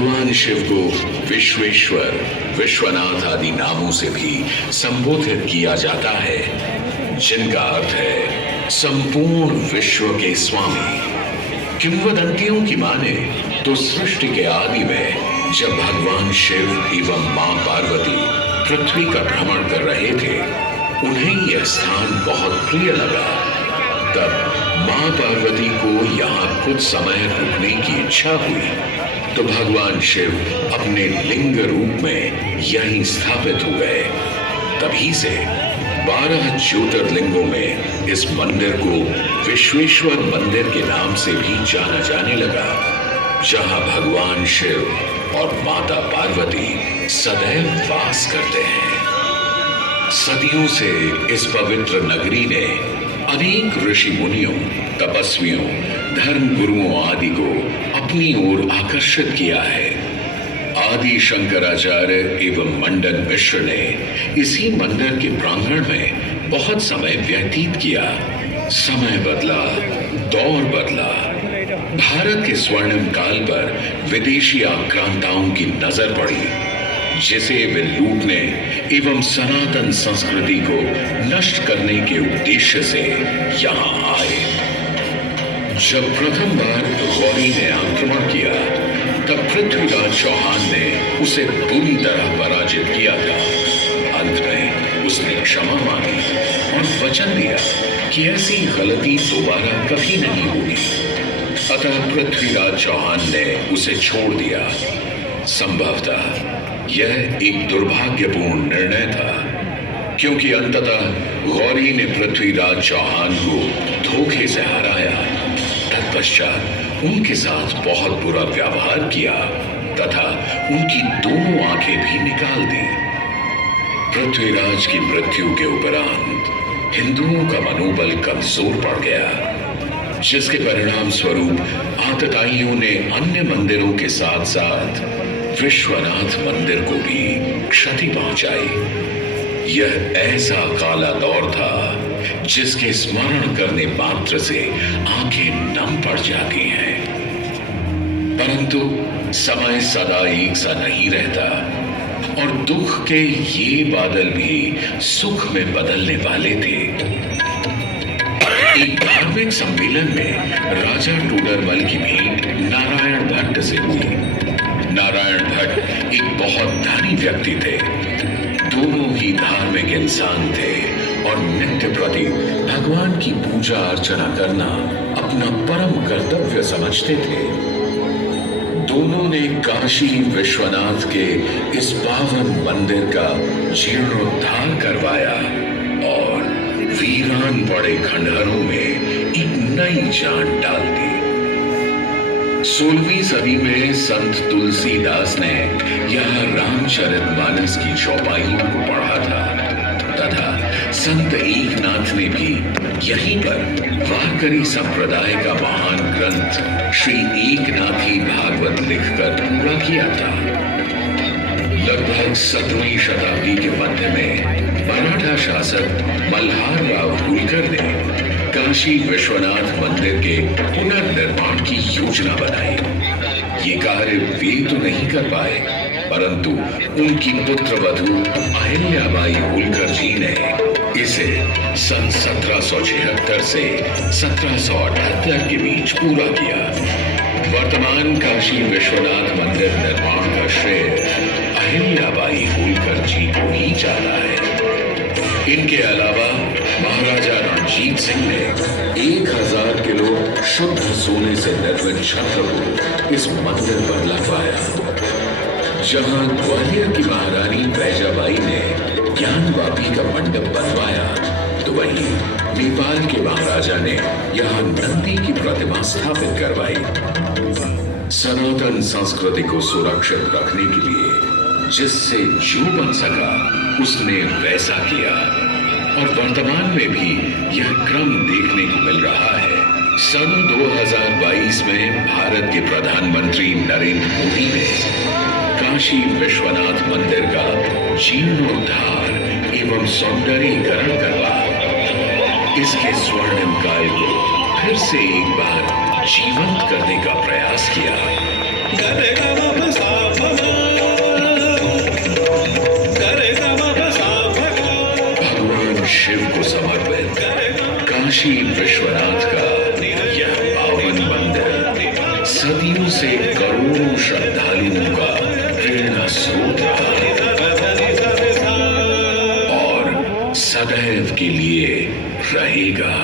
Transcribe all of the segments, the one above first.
भगवान शिव को विश्वेश्वर, विश्वनाथ आदि नामों से भी संबोधित किया जाता है, जिनका अर्थ है संपूर्ण विश्व के स्वामी। किंवदंतियों की माने तो सृष्टि के आदि में जब भगवान शिव एवं मां पार्वती पृथ्वी का भ्रमण कर रहे थे, उन्हें यह स्थान बहुत प्रिय लगा। तब मां पार्वती को यहाँ कुछ समय रुकने की इच्छा हुई, तो भगवान शिव अपने लिंग रूप में यहीं स्थापित हो गए। तभी से 12 ज्योतिर्लिंगों में इस मंदिर को विश्वेश्वर मंदिर के नाम से भी जाना जाने लगा, जहां भगवान शिव और माता पार्वती सदैव वास करते हैं। सदियों से इस पवित्र नगरी ने अनेक ऋषि मुनियों, तपस्वियों, धर्म गुरुओं आदि को अपनी ओर आकर्षित किया है। आदि शंकराचार्य एवं मंडन मिश्र ने इसी मंदिर के प्रांगण में बहुत समय व्यतीत किया। समय बदला, दौर बदला। भारत के स्वर्णिम काल पर विदेशी आक्रांताओं की नजर पड़ी, जिसे वे लूटने एवं सनातन संस्कृति को नष्ट करने के उद्देश्य से यहाँ आए। जब प्रथम बार गौरी ने आक्रमण किया, तब पृथ्वीराज चौहान ने उसे बुरी तरह पराजित किया था। अंत में उसने क्षमा मांगी और वचन दिया कि ऐसी गलती दोबारा कभी नहीं होगी। अतः पृथ्वीराज चौहान ने उसे छोड़ दिया। संभवतः यह एक दुर्भाग्यपूर्ण निर्णय था, क्योंकि अंततः गौरी ने पृथ्वीराज चौहान को धोखे से हराया। तत्पश्चात उनके साथ बहुत बुरा व्यवहार किया तथा उनकी दोनों आंखें भी निकाल दी। पृथ्वीराज की मृत्यु के उपरांत हिंदुओं का मनोबल कमजोर पड़ गया, जिसके परिणाम स्वरूप आतताइयों ने अन्य मंदिरों के साथ साथ विश्वनाथ मंदिर को भी क्षति पहुंचाई। यह ऐसा काला दौर था जिसके स्मरण करने मात्र से आंखें नम पड़ जाती हैं। परंतु समय सदा एक सा नहीं रहता और दुख के ये बादल भी सुख में बदलने वाले थे। एक धार्मिक सम्मेलन में राजा टोडरमल की भेंट नारायण भट्ट से हुई। नारायण भट्ट एक बहुत धनी व्यक्ति थे। दोनों ही धार्मिक इंसान थे और नित्य प्रति भगवान की पूजा अर्चना करना अपना परम कर्तव्य समझते थे। दोनों ने काशी विश्वनाथ के इस पावन मंदिर का जीर्णोद्धार करवाया और वीरान पड़े खंडहरों में एक नई जान डाल दी। 16वीं सदी में संत तुलसीदास ने यहाँ रामचरितमानस की चौपाइयों को पढ़ा था तथा संत एकनाथ ने भी यहीं पर वारकरी संप्रदाय का महान ग्रंथ श्री एकनाथी भागवत लिखकर पूरा किया था। लगभग 17वीं शताब्दी के मध्य में मराठा शासक मल्हार राव होलकर ने काशी विश्वनाथ मंदिर के पुनर्निर्माण की योजना बनाई। ये कार्य वे तो नहीं कर पाए, परंतु उनकी पुत्रवधू अहिल्याबाई होलकर जी ने इसे सन 1776 से 1778 के बीच पूरा किया। वर्तमान काशी विश्वनाथ मंदिर निर्माण का श्रेय अहिल्याबाई होलकर जी को ही जाता है। इनके अलावा महाराजा रणजीत सिंह ने 1000 किलो शुद्ध सोने से निर्मित छत्र को इस मंदिर पर लगवाया। जहां ग्वालियर की महारानी बैजाबाई ने ज्ञानवापी का मंडप बनवाया, तो वहीं नेपाल के महाराजा ने यहाँ नंदी की प्रतिमा स्थापित करवाई। सनातन संस्कृति को सुरक्षित रखने के लिए जिससे जो बन सका उसने वैसा किया और वर्तमान में भी यह क्रम देखने को मिल रहा है। सन 2022 में भारत के प्रधानमंत्री नरेंद्र मोदी ने काशी विश्वनाथ मंदिर का जीर्णोद्धार एवं सौंदर्यीकरण करवा इसके स्वर्णिम काल को फिर से एक बार जीवंत करने का प्रयास किया। काशी विश्वनाथ का यह पावन मंदिर सदियों से करोड़ों श्रद्धालुओं का प्रेरणा स्रोत रहा है और सदैव के लिए रहेगा।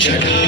Check